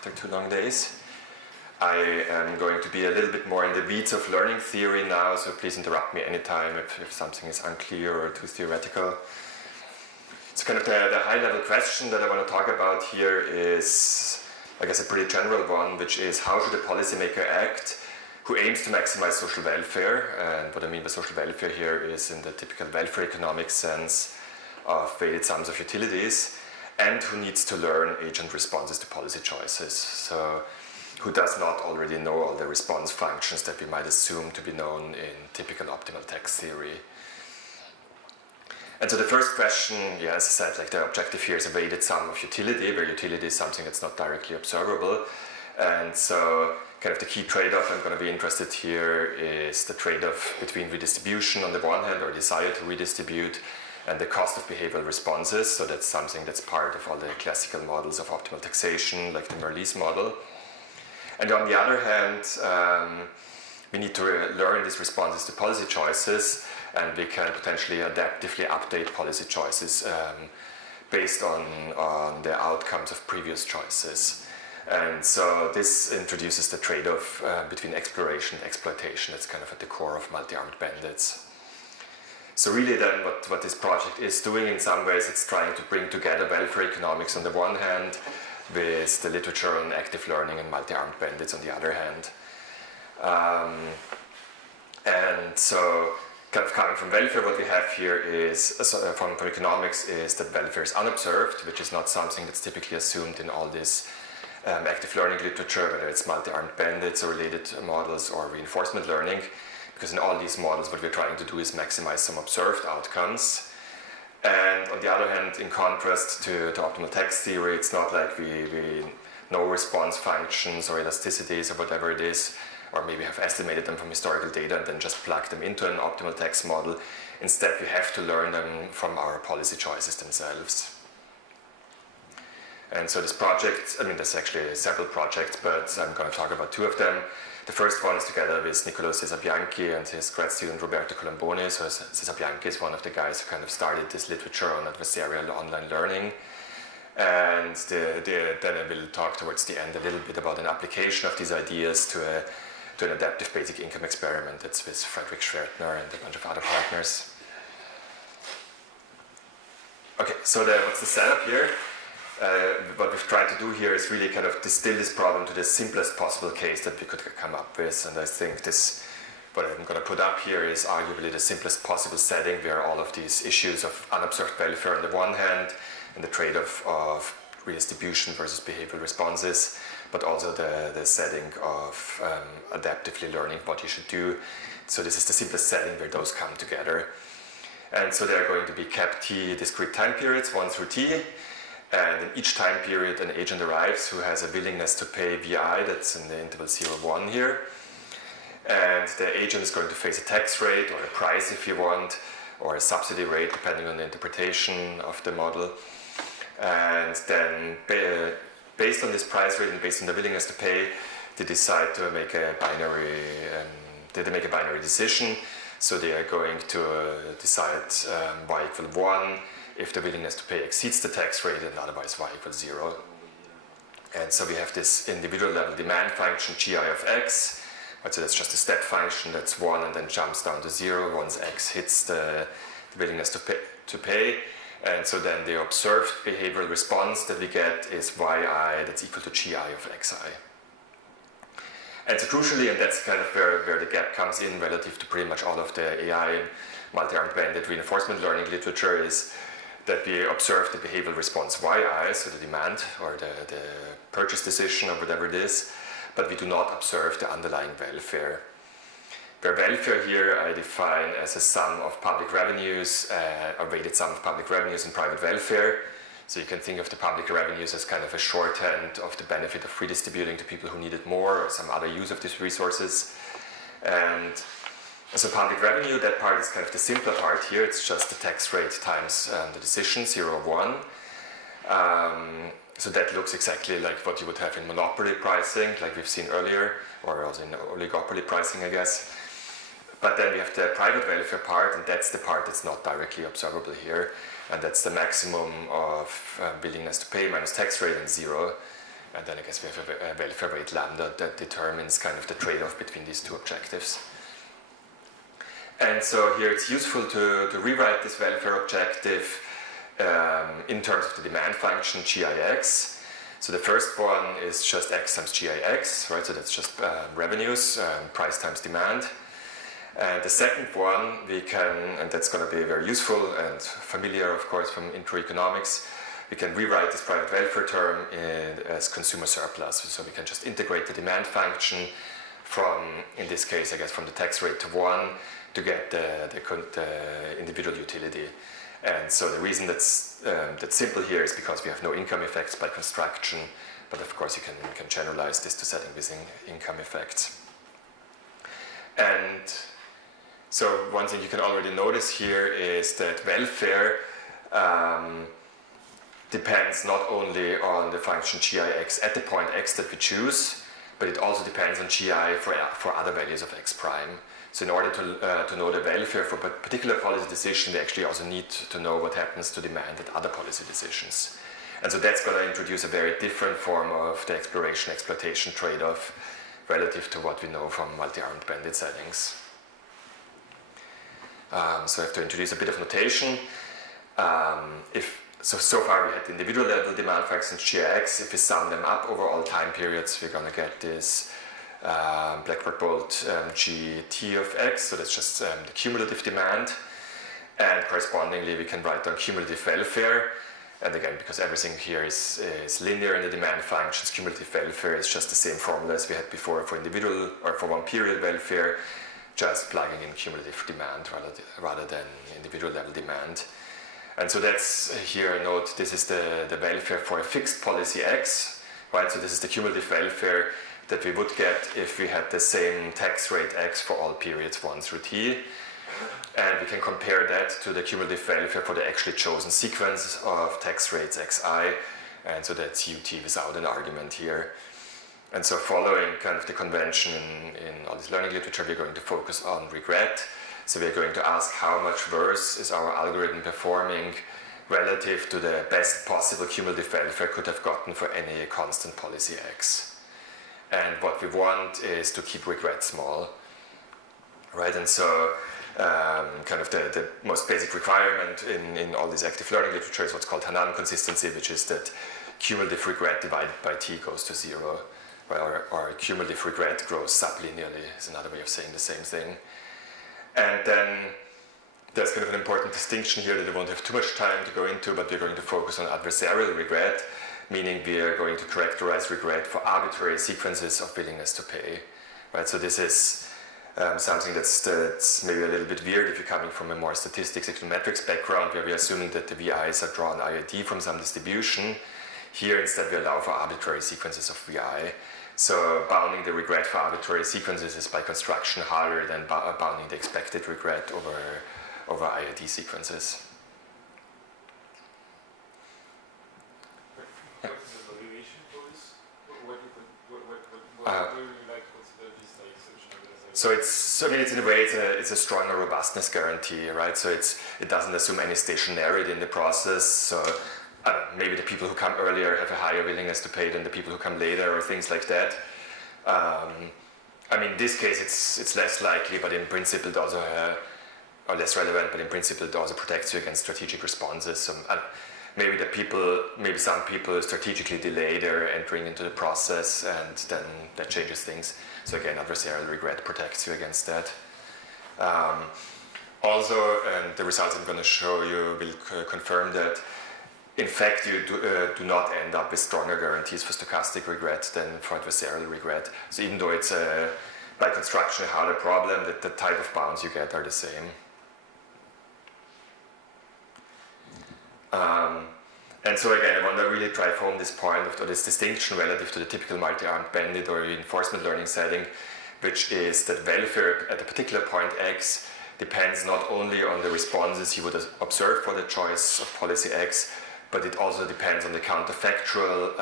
after 2 long days. I am going to be a little bit more in the weeds of learning theory now, so please interrupt me anytime if something is unclear or too theoretical. So kind of the high-level question that I want to talk about here is, I guess, a pretty general one, which is how should a policymaker act who aims to maximize social welfare? And what I mean by social welfare here is in the typical welfare economic sense of weighted sums of utilities, and who needs to learn agent responses to policy choices. So who does not already know all the response functions that we might assume to be known in typical optimal text theory. And so the first question, yeah, as I said, like the objective here is a weighted sum of utility, where utility is something that's not directly observable. And so kind of the key trade-off I'm going to be interested here is the trade-off between redistribution on the one hand, or desire to redistribute, and the cost of behavioral responses. So that's something that's part of all the classical models of optimal taxation, like the Merlis model. And on the other hand, we need to learn these responses to policy choices, and we can potentially adaptively update policy choices based on the outcomes of previous choices. And so this introduces the trade-off between exploration and exploitation. That's kind of at the core of multi-armed bandits. So really then what this project is doing in some ways, it's trying to bring together welfare economics on the one hand with the literature on active learning and multi-armed bandits on the other hand. And so kind of coming from welfare, what we have here is, from economics, is that welfare is unobserved, which is not something that's typically assumed in all this active learning literature, whether it's multi-armed bandits or related models or reinforcement learning. Because in all these models, what we're trying to do is maximize some observed outcomes. And on the other hand, in contrast to optimal text theory, it's not like we know response functions or elasticities or whatever it is, or maybe have estimated them from historical data and then just plug them into an optimal text model. Instead, we have to learn them from our policy choices themselves. And so this project, I mean, there's actually several projects, but I'm going to talk about 2 of them. The first one is together with Niccolo Cesabianchi and his grad student Roberto Colomboni. So Cesabianchi is one of the guys who kind of started this literature on adversarial online learning. And then I will talk towards the end a little bit about an application of these ideas to an adaptive basic income experiment that's with Frederick Schwertner and a bunch of other partners. Okay, so what's the setup here? What we've tried to do here is really kind of distill this problem to the simplest possible case that we could come up with. And I think what I'm going to put up here is arguably the simplest possible setting where all of these issues of unobserved welfare on the one hand and the trade-off of redistribution versus behavioral responses, but also the setting of adaptively learning what you should do. So this is the simplest setting where those come together. And so there are going to be cap t discrete time periods, 1 through t. And in each time period, an agent arrives who has a willingness to pay VI, that's in the interval 0, 1 here. And the agent is going to face a tax rate, or a price if you want, or a subsidy rate, depending on the interpretation of the model. And then, based on this price rate and based on the willingness to pay, they decide to make a binary, decision. So they are going to decide y equal 1, if the willingness to pay exceeds the tax rate, and otherwise y equals 0. And so we have this individual level demand function gi of x. So that's just a step function that's 1 and then jumps down to 0 once x hits the willingness to pay. And so then the observed behavioral response that we get is yi that's equal to gi of xi. And so crucially, and that's kind of where the gap comes in relative to pretty much all of the AI multi-armed bandit reinforcement learning literature, is that we observe the behavioral response yi, so the demand or the purchase decision or whatever it is, but we do not observe the underlying welfare. Where welfare here I define as a sum of public revenues, a weighted sum of public revenues and private welfare. So you can think of the public revenues as kind of a shorthand of the benefit of redistributing to people who need it more, or some other use of these resources. And so public revenue, that part is kind of the simpler part here. It's just the tax rate times the decision, 0, 1. So that looks exactly like what you would have in monopoly pricing, like we've seen earlier, or also in oligopoly pricing, I guess. But then we have the private welfare part, and that's the part that's not directly observable here. And that's the maximum of willingness to pay minus tax rate and 0. And then I guess we have a welfare weight lambda that determines kind of the trade-off between these two objectives. And so here it's useful to rewrite this welfare objective in terms of the demand function GIX. So the first one is just x times GIX, right? So that's just revenues, price times demand. And the second one, we can, and that's going to be very useful and familiar, of course, from intro economics, we can rewrite this private welfare term as consumer surplus. So we can just integrate the demand function from, in this case, I guess, from the tax rate to 1 to get the individual utility. And so the reason that's simple here is because we have no income effects by construction, but of course you can generalize this to setting with income effects. And so one thing you can already notice here is that welfare depends not only on the function GIX at the point x that we choose, but it also depends on GI for other values of x prime. So in order to know the welfare for a particular policy decision, we actually also need to know what happens to demand at other policy decisions. And so that's going to introduce a very different form of the exploration-exploitation trade-off relative to what we know from multi-armed bandit settings. So I have to introduce a bit of notation. So far we had the individual level demand functions GIX. If we sum them up over all time periods, we're going to get this Blackboard bolt GT of x, so that's just the cumulative demand, and correspondingly we can write down cumulative welfare, and again, because everything here is linear in the demand functions, cumulative welfare is just the same formula as we had before for individual or for one period welfare, just plugging in cumulative demand rather than individual level demand. And so that's here, note, this is the welfare for a fixed policy x, right? So this is the cumulative welfare that we would get if we had the same tax rate x for all periods 1 through t. And we can compare that to the cumulative welfare for the actually chosen sequence of tax rates xi. And so that's ut without an argument here. And so following kind of the convention in all this learning literature, we're going to focus on regret. So we're going to ask how much worse is our algorithm performing relative to the best possible cumulative welfare could have gotten for any constant policy x. And what we want is to keep regret small, right? And so kind of the most basic requirement in all this active learning literature is what's called Hanan consistency, which is that cumulative regret divided by t goes to 0, or cumulative regret grows sublinearly is another way of saying the same thing. And then there's kind of an important distinction here that I won't have too much time to go into, but we're going to focus on adversarial regret, meaning we are going to characterize regret for arbitrary sequences of willingness to pay, right? So this is something that's maybe a little bit weird if you're coming from a more statistics econometrics background, where we're assuming that the VIs are drawn IID from some distribution. Here instead we allow for arbitrary sequences of VI. So bounding the regret for arbitrary sequences is by construction harder than bounding the expected regret over IID sequences. What is the valuation for this? What do you like consider this like exceptional? So I mean, it's in a way it's a stronger robustness guarantee, right? So it doesn't assume any stationarity in the process. So maybe the people who come earlier have a higher willingness to pay than the people who come later, or things like that. I mean, in this case it's less likely, but in principle it also or less relevant. But in principle it also protects you against strategic responses. So, maybe some people strategically delay their entering into the process, and then that changes things. So again, adversarial regret protects you against that. Also, and the results I'm going to show you will confirm that, in fact, you do not end up with stronger guarantees for stochastic regret than for adversarial regret. So even though it's by construction a harder problem, that the type of bounds you get are the same. And so again, I want to really drive home this point of this distinction relative to the typical multi-armed bandit or reinforcement learning setting, which is that welfare at a particular point x depends not only on the responses you would observe for the choice of policy x, but it also depends on the counterfactual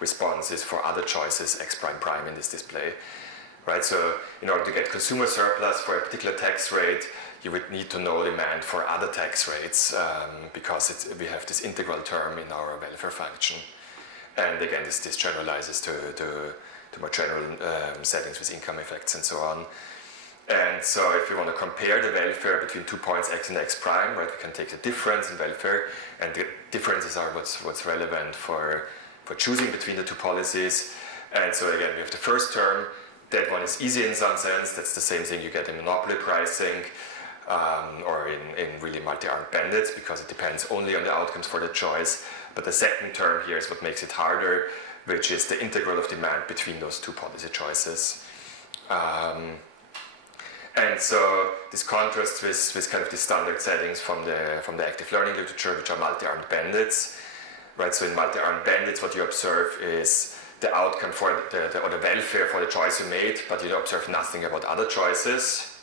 responses for other choices x prime prime in this display. Right? So in order to get consumer surplus for a particular tax rate, you would need to know demand for other tax rates because we have this integral term in our welfare function. And again, this generalizes to more general settings with income effects and so on. And so if we want to compare the welfare between 2 points x and x prime, right, we can take the difference in welfare, and the differences are what's relevant for choosing between the two policies. And so again, we have the first term. That one is easy in some sense. That's the same thing you get in monopoly pricing or in really multi-armed bandits, because it depends only on the outcomes for the choice. But the second term here is what makes it harder, which is the integral of demand between those two policy choices. And so this contrasts with kind of the standard settings from the active learning literature, which are multi-armed bandits, right? So in multi-armed bandits, what you observe is the outcome for or the welfare for the choice you made, but you observe nothing about other choices.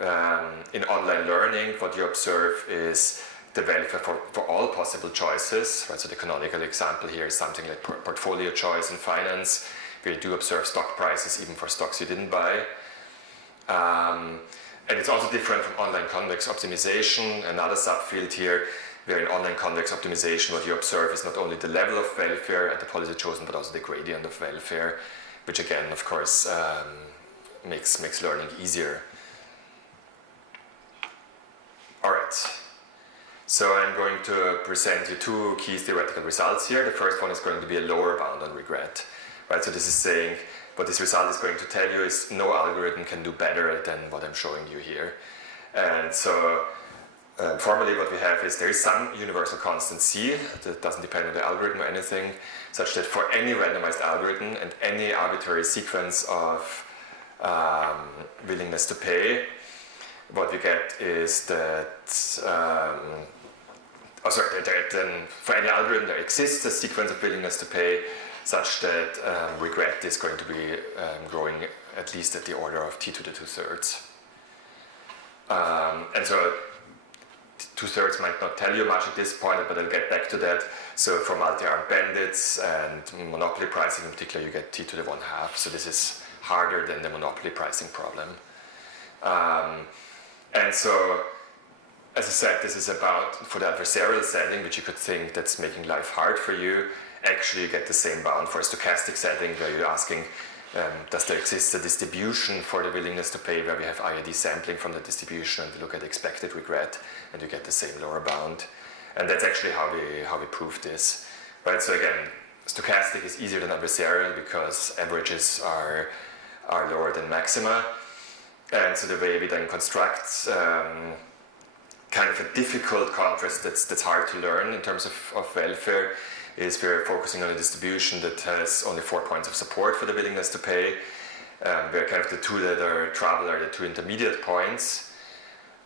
In online learning, what you observe is the welfare for all possible choices, right? So the canonical example here is something like portfolio choice in finance, where you do observe stock prices even for stocks you didn't buy. And it's also different from online convex optimization, another subfield here, where in online convex optimization what you observe is not only the level of welfare at the policy chosen, but also the gradient of welfare, which again, of course, makes learning easier. All right. So I'm going to present you two key theoretical results here. The first one is going to be a lower bound on regret. Right? So this is saying what this result is going to tell you is no algorithm can do better than what I'm showing you here. And so formally what we have is there is some universal constant C that doesn't depend on the algorithm or anything, such that for any randomized algorithm and any arbitrary sequence of willingness to pay, what we get is that then for any algorithm there exists a sequence of willingness to pay such that regret is going to be growing at least at the order of t to the 2/3. And so 2/3 might not tell you much at this point, but I'll get back to that. So for multi-armed bandits and monopoly pricing in particular, you get t to the 1/2. So this is harder than the monopoly pricing problem. And so, as I said, this is about, for the adversarial setting, which you could think that's making life hard for you. Actually, you get the same bound for a stochastic setting, where you're asking, does there exist a distribution for the willingness to pay, where we have IID sampling from the distribution, and we look at expected regret, and you get the same lower bound. And that's actually how we prove this. Right? So again, stochastic is easier than adversarial because averages are lower than maxima. And so the way we then construct kind of a difficult contrast that's hard to learn in terms of welfare is we're focusing on a distribution that has only 4 points of support for the willingness to pay, where kind of the two that are trouble are the two intermediate points.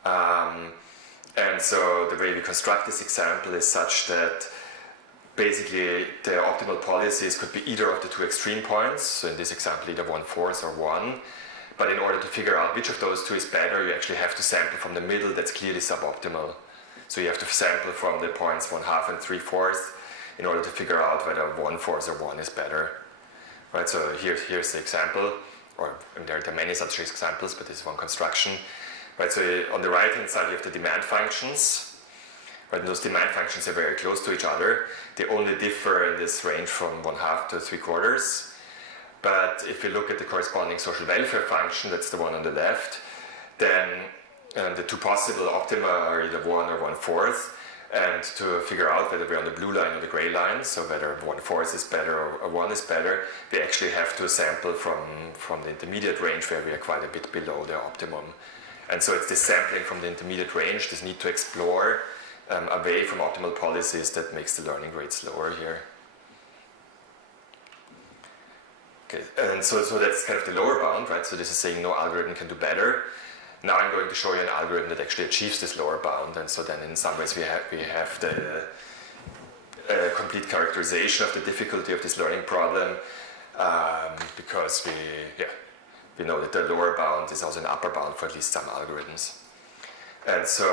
And so the way we construct this example is such that basically the optimal policies could be either of the two extreme points, so in this example either 1/4 or 1. But in order to figure out which of those two is better, you actually have to sample from the middle that's clearly suboptimal. So you have to sample from the points 1/2 and 3/4 in order to figure out whether 1/4 or 1 is better. Right? So here's the example, or there are many such examples, but this is one construction. Right? So on the right-hand side, you have the demand functions. Right? And those demand functions are very close to each other. They only differ in this range from 1/2 to 3/4. But if you look at the corresponding social welfare function, that's the one on the left, then the two possible optima are either 1 or 1/4. And to figure out whether we're on the blue line or the gray line, so whether 1/4 is better or 1 is better, we actually have to sample from the intermediate range where we are quite a bit below the optimum. And so it's this sampling from the intermediate range, this need to explore away from optimal policies, that makes the learning rate slower here. Okay, and so that's kind of the lower bound, right? So this is saying no algorithm can do better. Now I'm going to show you an algorithm that actually achieves this lower bound, and so then in some ways we have the complete characterization of the difficulty of this learning problem, because we know that the lower bound is also an upper bound for at least some algorithms. And so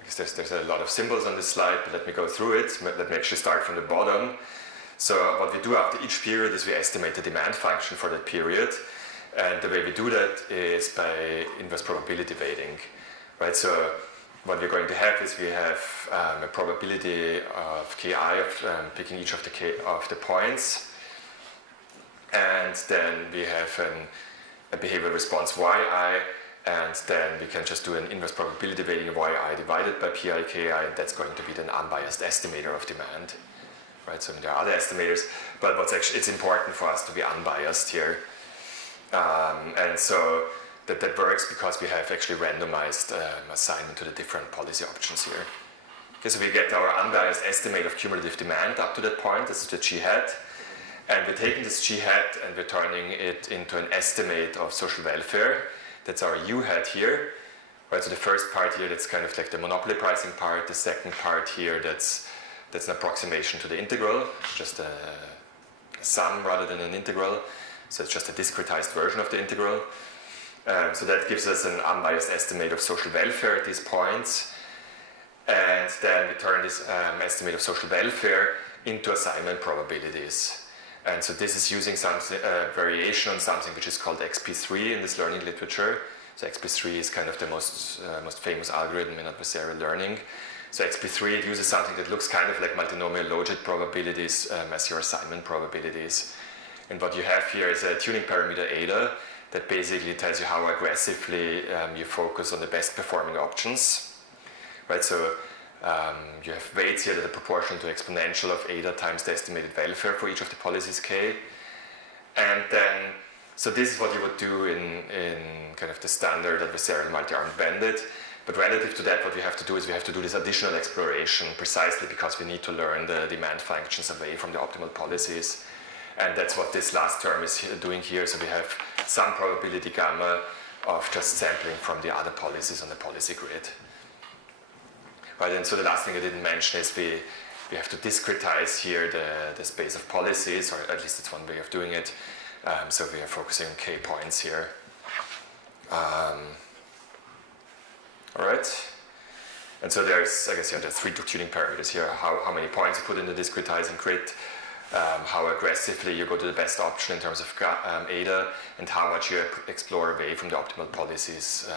I guess there's a lot of symbols on this slide, but let me go through it. Let me actually start from the bottom. So what we do after each period is we estimate the demand function for that period. And the way we do that is by inverse probability weighting. Right? So what we're going to have is we have a probability of ki of picking each of the points, and then we have a behavioral response yi, and then we can just do an inverse probability weighting of yi divided by pi ki, and that's going to be the unbiased estimator of demand. Right, so there are other estimators, but it's important for us to be unbiased here. And so that works because we have actually randomized assignment to the different policy options here. Okay, so we get our unbiased estimate of cumulative demand up to that point, that's the g hat, and we're taking this g hat and we're turning it into an estimate of social welfare. That's our u hat here. Right, so the first part here, that's kind of like the monopoly pricing part. The second part here, that's an approximation to the integral, just a sum rather than an integral. So it's just a discretized version of the integral. So that gives us an unbiased estimate of social welfare at these points. And then we turn this estimate of social welfare into assignment probabilities. And so this is using some variation on something which is called XP3 in this learning literature. So XP3 is kind of the most famous algorithm in adversarial learning. So XP3, it uses something that looks kind of like multinomial logit probabilities as your assignment probabilities. And what you have here is a tuning parameter eta that basically tells you how aggressively you focus on the best performing options. Right, so you have weights here that are proportional to exponential of eta times the estimated welfare for each of the policies k. And then, so this is what you would do in kind of the standard adversarial multi-armed bandit. But relative to that, what we have to do is we have to do this additional exploration precisely because we need to learn the demand functions away from the optimal policies. And that's what this last term is doing here. So we have some probability gamma of just sampling from the other policies on the policy grid. Right, and so the last thing I didn't mention is we have to discretize here the space of policies, or at least it's one way of doing it. So we are focusing on k points here. All right, and so there's, I guess, there's three tuning parameters here: how many points you put in the discretizing grid, how aggressively you go to the best option in terms of eta, and how much you explore away from the optimal policies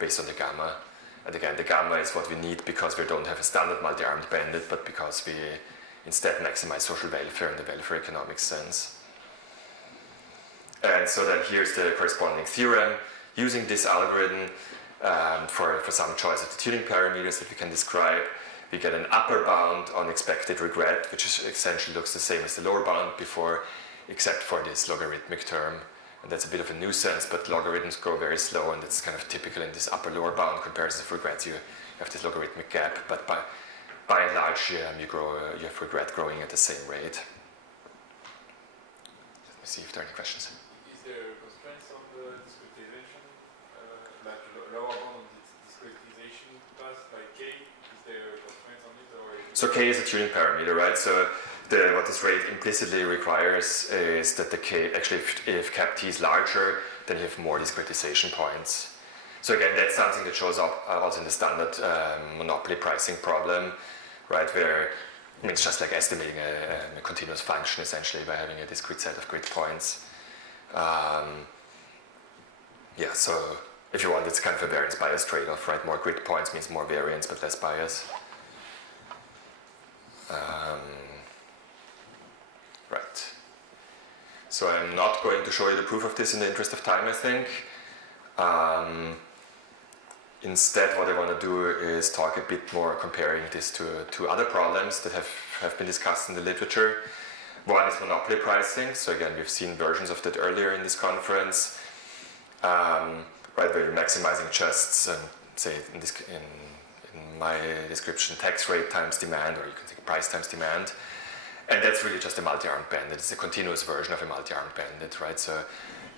based on the gamma. And again, the gamma is what we need because we don't have a standard multi-armed bandit, but because we instead maximize social welfare in the welfare economic sense. And so then here's the corresponding theorem using this algorithm. For some choice of the tuning parameters that we can describe, we get an upper bound on expected regret, which is essentially looks the same as the lower bound before, except for this logarithmic term. And that's a bit of a nuisance, but logarithms grow very slow, and that's kind of typical in this upper-lower bound comparison of regrets. You have this logarithmic gap, but by and large, you have regret growing at the same rate. Let me see if there are any questions. Is there constraints on the discretization? Like lower bound on the discretization path, like k? Is there constraints on it? Or so k is a tuning parameter, right? So what this rate implicitly requires is that the k, actually if cap t is larger, then you have more discretization points. So again, that's something that shows up also in the standard monopoly pricing problem, right? Where, I mean, it's just like estimating a continuous function essentially by having a discrete set of grid points. Yeah, so if you want, it's kind of a variance bias trade-off, right? More grid points means more variance but less bias. Right. So I'm not going to show you the proof of this in the interest of time, I think. Instead, what I want to do is talk a bit more comparing this to other problems that have been discussed in the literature. One is monopoly pricing. So again, we've seen versions of that earlier in this conference. Right, where you're maximizing just, say, in my description, tax rate times demand, or you can think price times demand. And that's really just a multi-armed bandit. It's a continuous version of a multi-armed bandit, right? So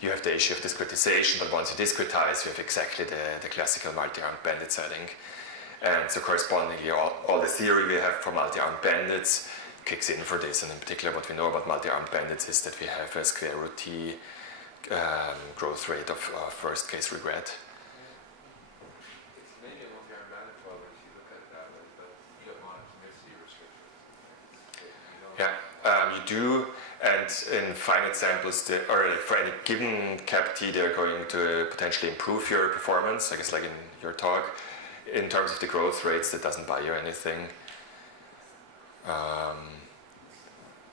you have the issue of discretization, but once you discretize, you have exactly the classical multi-armed bandit setting. And so correspondingly, all the theory we have for multi-armed bandits kicks in for this. And in particular, what we know about multi-armed bandits is that we have a square root t growth rate of worst case regret. It's maybe a multi-armed bandit problem if you look at it that way, but you have monotonicity restrictions. Yeah, you do, and in finite samples, or for any given cap t, they're going to potentially improve your performance, I guess like in your talk. in terms of the growth rates, that doesn't buy you anything.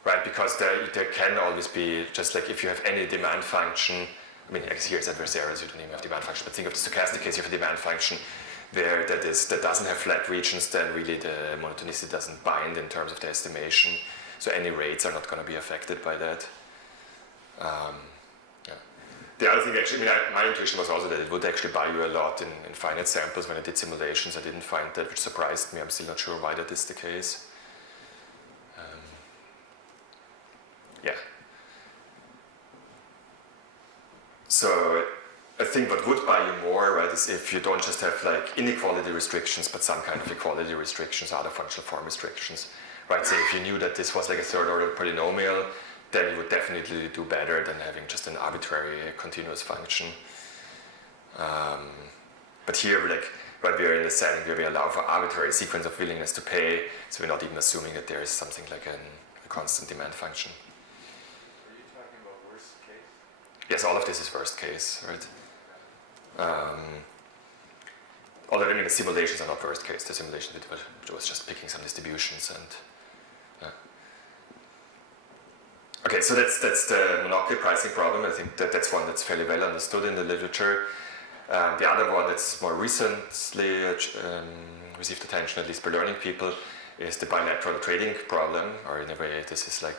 Right, because there can always be, just like if you have any demand function, I mean, here it's adversarial, you don't even have demand function, but think of the stochastic case, you have a demand function there that doesn't have flat regions, then really the monotonicity doesn't bind in terms of the estimation. So any rates are not going to be affected by that. Yeah. The other thing, actually, my intuition was also that it would actually buy you a lot in finite samples. When I did simulations, I didn't find that, which surprised me. I'm still not sure why that is the case. Yeah. So I think what would buy you more, right, is if you don't just have like inequality restrictions, but some kind of equality restrictions, other functional form restrictions, right? So if you knew that this was like a third-order polynomial, then you would definitely do better than having just an arbitrary continuous function. But here, right, we're in a setting where we allow for arbitrary sequence of willingness to pay, so we're not even assuming that there is something like a constant demand function. Are you talking about worst case? Yes, all of this is worst case, right? Although, I mean, the simulations are not worst case. The simulation was just picking some distributions and. Okay, so that's the monopoly pricing problem. I think that's one that's fairly well understood in the literature. The other one that's more recently received attention, at least by learning people, is the bilateral trading problem, or in a way, this is like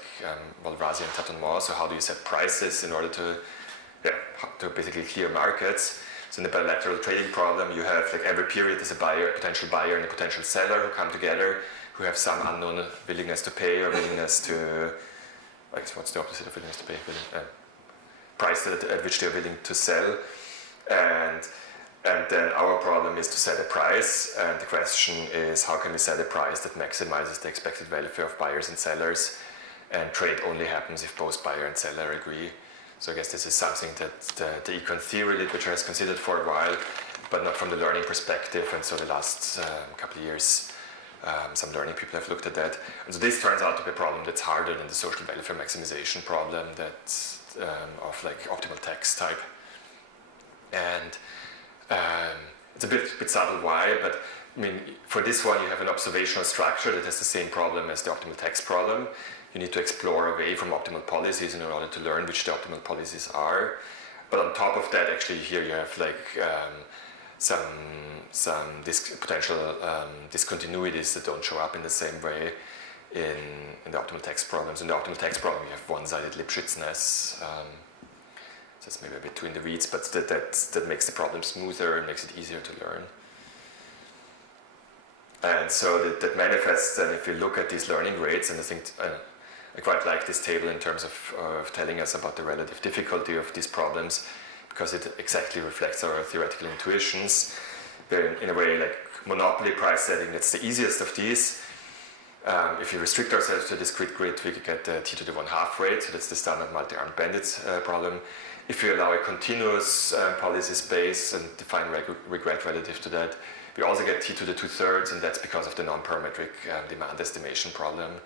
Valvasi and Tâtonnemont. So how do you set prices in order to basically clear markets? So in the bilateral trading problem, you have like every period there's a buyer, a potential buyer, and a potential seller who come together, who have some unknown willingness to pay or willingness to, I guess what's the opposite of willingness to pay? Price at which they're willing to sell. And then our problem is to set a price, and the question is how can we set a price that maximizes the expected value of buyers and sellers, and trade only happens if both buyer and seller agree. So I guess this is something that the econ theory literature has considered for a while, but not from the learning perspective, and so the last couple of years some learning people have looked at that. And so this turns out to be a problem that's harder than the social welfare maximization problem that's of like optimal text type. And it's a bit subtle why, but I mean, for this one you have an observational structure that has the same problem as the optimal text problem. You need to explore away from optimal policies in order to learn which the optimal policies are. But on top of that, actually here you have like some potential discontinuities that don't show up in the same way in the optimal text problems. In the optimal text problem you have one-sided Lipschitzness. So it's maybe a bit too in the weeds, but that makes the problem smoother and makes it easier to learn. And so that manifests then if you look at these learning rates, and I think I quite like this table in terms of telling us about the relative difficulty of these problems, because it exactly reflects our theoretical intuitions. They're in a way like monopoly price setting, that's the easiest of these. If you restrict ourselves to a discrete grid, we could get the t to the 1/2 rate, so that's the standard multi-armed bandits problem. If you allow a continuous policy space and define regret relative to that, we also get t to the 2/3, and that's because of the non-parametric demand estimation problem.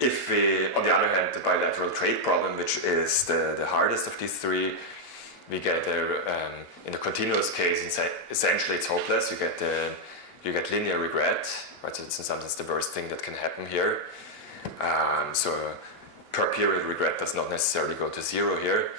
If we, on the other hand, the bilateral trade problem, which is the hardest of these three, we get in the continuous case, essentially it's hopeless. You get linear regret, right? So it's in some sense the worst thing that can happen here. So per period regret does not necessarily go to 0 here.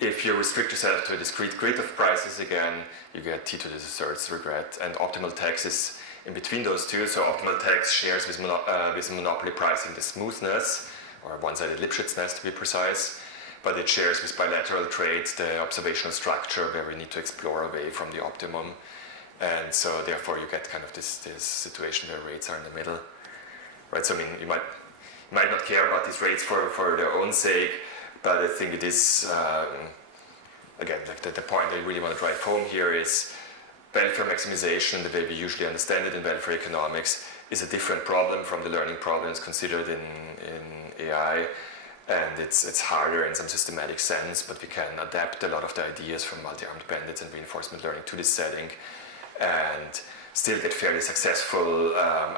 If you restrict yourself to a discrete grid of prices again, you get t to the 2/3 regret, and optimal tax is in between those two. So optimal tax shares with monopoly pricing the smoothness, or one-sided Lipschitzness to be precise, but it shares with bilateral trades the observational structure where we need to explore away from the optimum. And so therefore you get kind of this situation where rates are in the middle. Right, so I mean, you might not care about these rates for their own sake, but I think it is, again, like the point I really want to drive home here is welfare maximization, the way we usually understand it in welfare economics, is a different problem from the learning problems considered in AI, and it's harder in some systematic sense, but we can adapt a lot of the ideas from multi-armed bandits and reinforcement learning to this setting, and still get fairly successful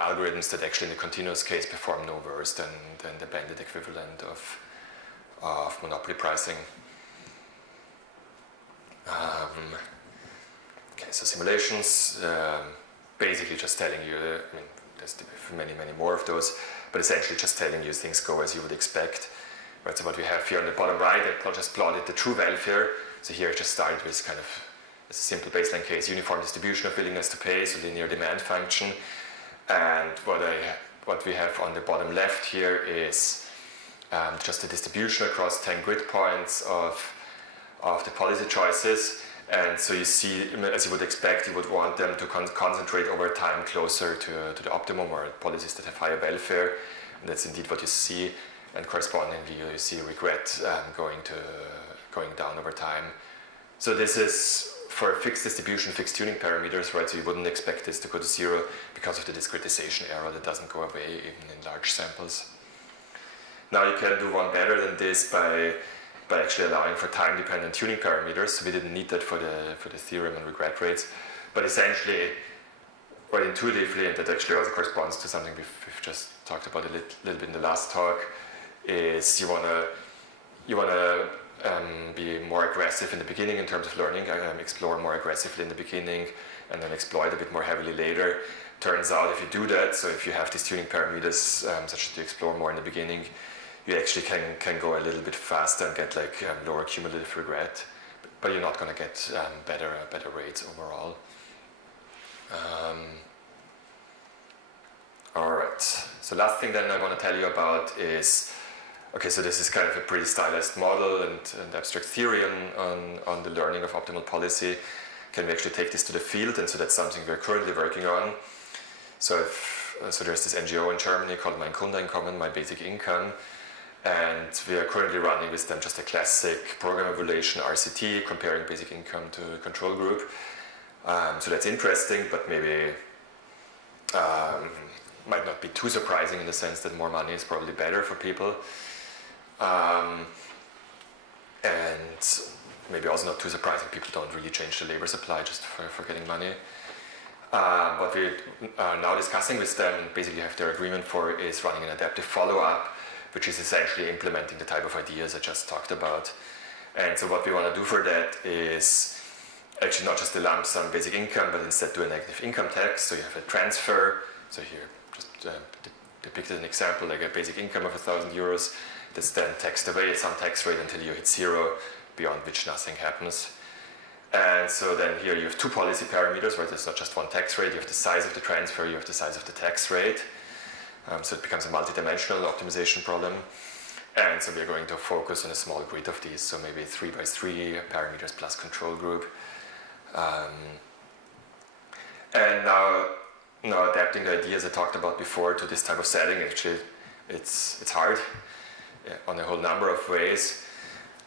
algorithms that actually in the continuous case perform no worse than the bandit equivalent of monopoly pricing. Okay, so simulations, basically just telling you, I mean, there's many more of those, but essentially just telling you things go as you would expect. Right, so what we have here on the bottom right, I just plotted the true welfare. So here I just started with kind of a simple baseline case, uniform distribution of willingness to pay, so linear demand function. And what we have on the bottom left here is just a distribution across 10 grid points of the policy choices. And so you see, as you would expect, you would want them to concentrate over time closer to the optimum, or policies that have higher welfare. And that's indeed what you see. And correspondingly, you see regret going down over time. So this is for fixed distribution, fixed tuning parameters, right? So you wouldn't expect this to go to 0 because of the discretization error that doesn't go away even in large samples. Now you can do one better than this by actually allowing for time-dependent tuning parameters. So we didn't need that for the theorem on regret rates, but essentially, quite intuitively, and that actually also corresponds to something we've just talked about a little bit in the last talk, is you wanna be more aggressive in the beginning in terms of learning, explore more aggressively in the beginning, and then exploit a bit more heavily later. Turns out if you do that, so if you have these tuning parameters such that you explore more in the beginning, you actually can go a little bit faster and get like lower cumulative regret, but you're not going to get better rates overall. All right, so last thing then I want to tell you about is, okay, so this is kind of a pretty stylized model and abstract theory on the learning of optimal policy. Can we actually take this to the field? And so that's something we're currently working on. So there's this NGO in Germany called Mein Grundeinkommen, My Basic Income. And we are currently running with them just a classic program evaluation, RCT, comparing basic income to a control group. So that's interesting, but maybe might not be too surprising in the sense that more money is probably better for people. And maybe also not too surprising, people don't really change the labor supply just for getting money. What we are now discussing with them and basically have their agreement for is running an adaptive follow-up, which is essentially implementing the type of ideas I just talked about. And so what we want to do for that is actually not just a lump sum basic income, but instead do a negative income tax. So you have a transfer. So here, just depicted an example, like a basic income of €1,000 that's then taxed away at some tax rate until you hit 0, beyond which nothing happens. And so then here you have two policy parameters, right? There's not just one tax rate. You have the size of the transfer, you have the size of the tax rate. So it becomes a multi-dimensional optimization problem. And so we're going to focus on a small grid of these, so maybe 3 by 3 parameters plus control group. And now adapting the ideas I talked about before to this type of setting, actually it's hard on a whole number of ways.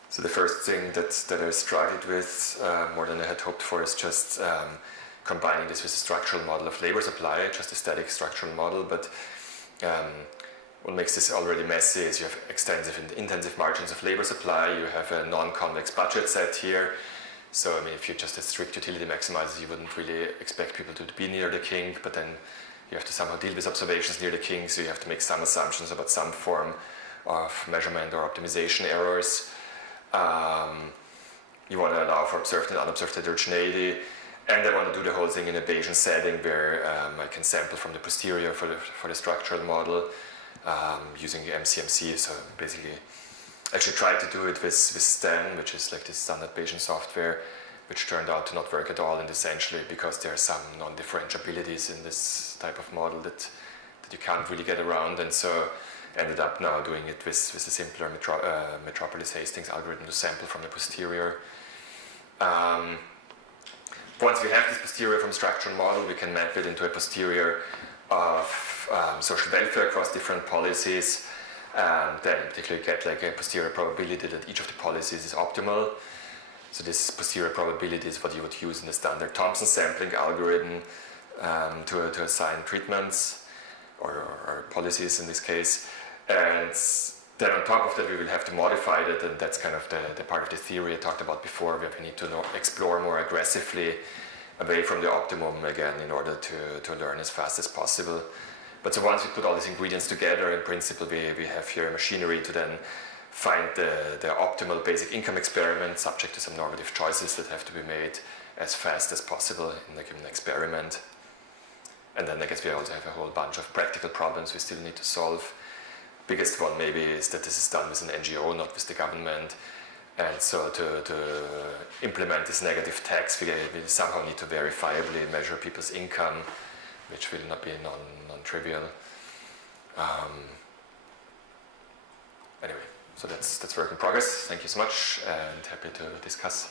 So the first thing that I struggled with more than I had hoped for is just combining this with a structural model of labor supply, just a static structural model. But what makes this already messy is you have extensive and intensive margins of labor supply. You have a non-convex budget set here. So I mean, if you're just a strict utility maximizer, you wouldn't really expect people to be near the kink, but then you have to somehow deal with observations near the kink, so you have to make some assumptions about some form of measurement or optimization errors. You want to allow for observed and unobserved heterogeneity, and I want to do the whole thing in a Bayesian setting where I can sample from the posterior for the structural model using the MCMC. So basically, actually tried to do it with STEN, which is like this standard Bayesian software, which turned out to not work at all, and essentially because there are some non-differentiabilities in this type of model that you can't really get around, and so ended up now doing it with a simpler Metropolis Hastings algorithm to sample from the posterior. Once we have this posterior from structural model, we can map it into a posterior of social welfare across different policies, and then particularly get like a posterior probability that each of the policies is optimal. So this posterior probability is what you would use in the standard Thompson sampling algorithm to assign treatments or policies in this case. And then on top of that, we will have to modify that, and that's kind of the part of the theory I talked about before, where we need to explore more aggressively away from the optimum again in order to learn as fast as possible. But so once we put all these ingredients together, in principle, we have here a machinery to then find the optimal basic income experiment subject to some normative choices that have to be made as fast as possible in like an experiment. And then I guess we also have a whole bunch of practical problems we still need to solve. Biggest one maybe is that this is done with an NGO, not with the government. And so to implement this negative tax, we somehow need to verifiably measure people's income, which will not be non-trivial. Anyway, so that's work in progress. Thank you so much, and happy to discuss.